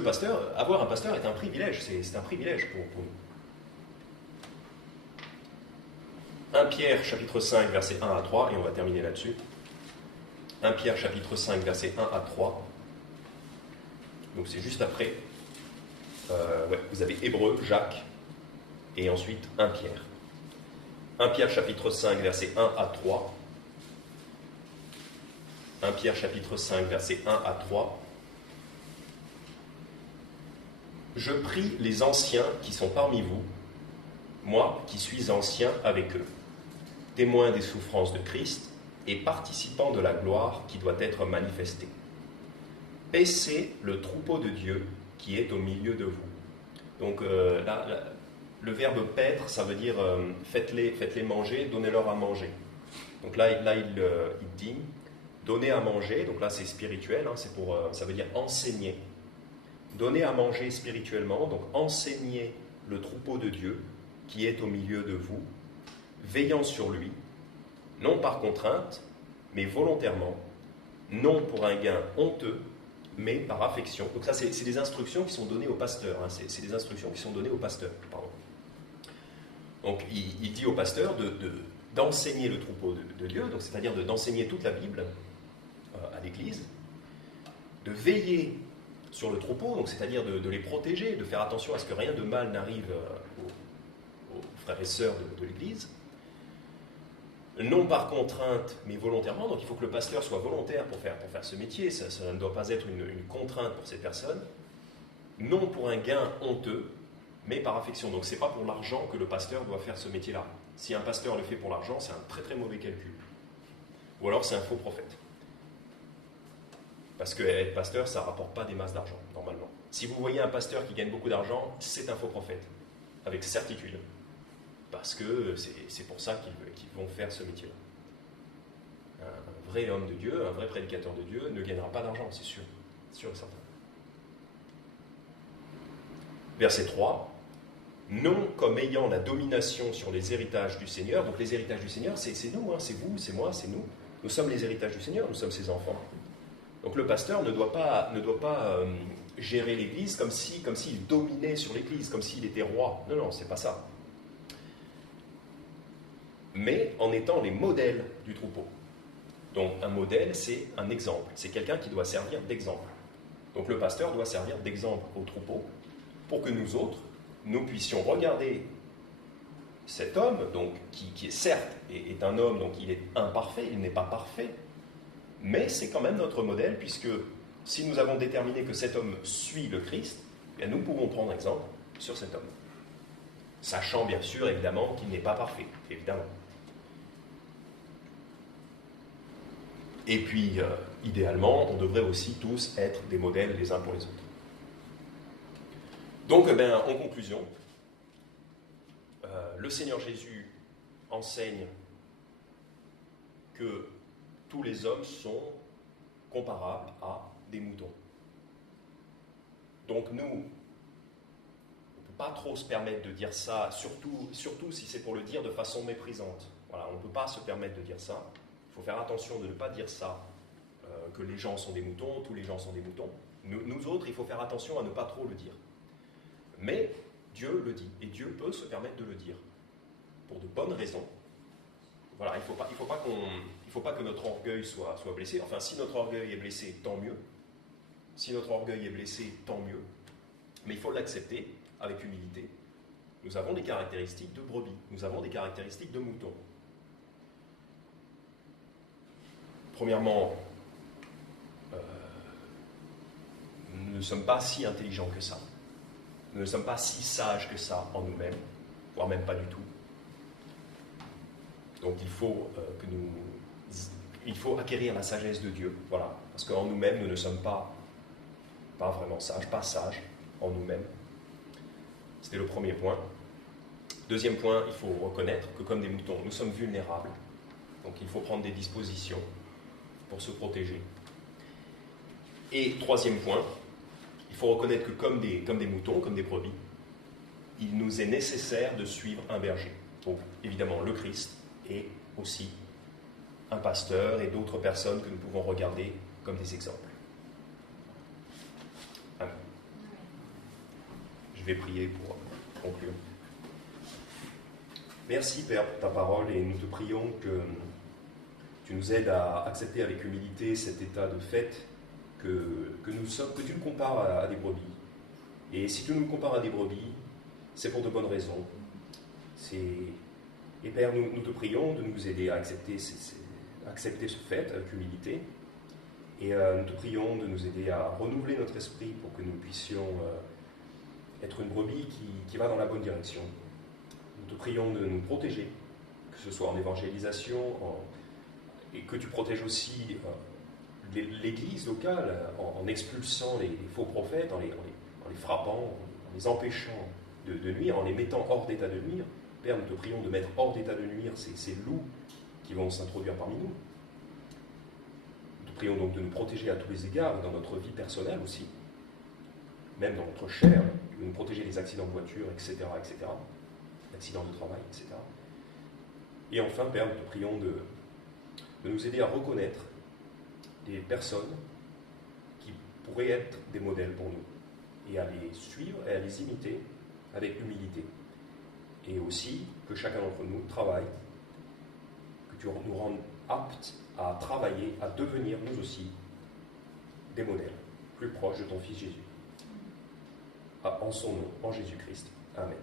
avoir un pasteur est un privilège. C'est un privilège pour nous. 1 Pierre, chapitre 5, versets 1 à 3, et on va terminer là-dessus. 1 Pierre, chapitre 5, versets 1 à 3. Donc, c'est juste après. Vous avez Hébreux, Jacques, et ensuite 1 Pierre. 1 Pierre, chapitre 5, versets 1 à 3. 1 Pierre chapitre 5, versets 1 à 3. Je prie les anciens qui sont parmi vous, moi qui suis ancien avec eux, témoins des souffrances de Christ et participants de la gloire qui doit être manifestée. Paissez le troupeau de Dieu qui est au milieu de vous. Donc le verbe paître, ça veut dire faites-les manger, donnez-leur à manger. Donc là il dit donner à manger, donc là c'est spirituel, ça veut dire enseigner. Donner à manger spirituellement, donc enseigner le troupeau de Dieu qui est au milieu de vous, veillant sur lui, non par contrainte, mais volontairement, non pour un gain honteux, mais par affection. Donc ça c'est des instructions qui sont données au pasteur, c'est des instructions qui sont données au pasteur, pardon. Donc il dit au pasteur d'enseigner le troupeau de Dieu, donc c'est-à-dire d'enseigner toute la Bible à l'Église, de veiller sur le troupeau, donc c'est-à-dire de les protéger, de faire attention à ce que rien de mal n'arrive aux frères et sœurs de l'Église, non par contrainte, mais volontairement. Donc il faut que le pasteur soit volontaire pour faire ce métier, ça ne doit pas être une contrainte pour ces personnes, non pour un gain honteux, mais par affection. Donc c'est pas pour l'argent que le pasteur doit faire ce métier-là. Si un pasteur le fait pour l'argent, c'est un très très mauvais calcul. Ou alors c'est un faux prophète. Parce que être pasteur, ça ne rapporte pas des masses d'argent, normalement. Si vous voyez un pasteur qui gagne beaucoup d'argent, c'est un faux prophète, avec certitude. Parce que c'est pour ça qu'ils vont faire ce métier-là. Un vrai homme de Dieu, un vrai prédicateur de Dieu ne gagnera pas d'argent, c'est sûr. C'est sûr et certain. Verset 3. Non comme ayant la domination sur les héritages du Seigneur. Donc les héritages du Seigneur, c'est nous, c'est vous, c'est moi, c'est nous. Nous sommes les héritages du Seigneur, nous sommes ses enfants. Donc le pasteur ne doit pas gérer l'Église comme s'il dominait sur l'Église, comme s'il était roi. Non, c'est pas ça. Mais en étant les modèles du troupeau. Donc un modèle, c'est un exemple. C'est quelqu'un qui doit servir d'exemple. Donc le pasteur doit servir d'exemple au troupeau pour que nous autres, nous puissions regarder cet homme, donc, qui est certes est un homme, donc il est imparfait, il n'est pas parfait, mais c'est quand même notre modèle, puisque si nous avons déterminé que cet homme suit le Christ, bien nous pouvons prendre exemple sur cet homme. Sachant bien sûr, évidemment, qu'il n'est pas parfait, évidemment. Et puis, idéalement, on devrait aussi tous être des modèles les uns pour les autres. Donc, en conclusion, le Seigneur Jésus enseigne que tous les hommes sont comparables à des moutons. Donc nous, on ne peut pas trop se permettre de dire ça, surtout si c'est pour le dire de façon méprisante. Voilà, on ne peut pas se permettre de dire ça. Il faut faire attention de ne pas dire ça, que les gens sont des moutons, tous les gens sont des moutons. Nous autres, il faut faire attention à ne pas trop le dire. Mais Dieu le dit, et Dieu peut se permettre de le dire, pour de bonnes raisons. Voilà, il faut pas que notre orgueil soit blessé. Enfin, si notre orgueil est blessé, tant mieux. Si notre orgueil est blessé, tant mieux. Mais il faut l'accepter avec humilité. Nous avons des caractéristiques de brebis, nous avons des caractéristiques de moutons. Premièrement, nous ne sommes pas si intelligents que ça. Nous ne sommes pas si sages que ça en nous-mêmes, voire même pas du tout. Donc il faut acquérir la sagesse de Dieu, voilà, parce qu'en nous-mêmes, nous ne sommes pas vraiment sages, pas sages en nous-mêmes. C'était le premier point. Deuxième point, il faut reconnaître que comme des moutons, nous sommes vulnérables. Donc il faut prendre des dispositions pour se protéger. Et troisième point, il faut reconnaître que comme des moutons, comme des brebis, il nous est nécessaire de suivre un berger. Donc évidemment le Christ et aussi un pasteur et d'autres personnes que nous pouvons regarder comme des exemples. Amen. Je vais prier pour conclure. Merci Père pour ta parole et nous te prions que tu nous aides à accepter avec humilité cet état de fait que nous sommes, que tu nous compares à des brebis. Et si tu nous compares à des brebis, c'est pour de bonnes raisons. Et Père, nous te prions de nous aider à accepter ce fait avec humilité. Et nous te prions de nous aider à renouveler notre esprit pour que nous puissions être une brebis qui va dans la bonne direction. Nous te prions de nous protéger, que ce soit en évangélisation, et que tu protèges aussi l'Église locale en expulsant les faux prophètes, en les frappant, en les empêchant de nuire, en les mettant hors d'état de nuire. Père, nous te prions de mettre hors d'état de nuire ces loups qui vont s'introduire parmi nous. Nous te prions donc de nous protéger à tous les égards, dans notre vie personnelle aussi, même dans notre chair, de nous protéger des accidents de voiture, etc., accidents de travail, etc. Et enfin, Père, nous te prions de nous aider à reconnaître des personnes qui pourraient être des modèles pour nous, et à les suivre et à les imiter avec humilité. Et aussi que chacun d'entre nous travaille, que tu nous rendes aptes à travailler, à devenir nous aussi des modèles, plus proches de ton Fils Jésus. En son nom, en Jésus-Christ. Amen.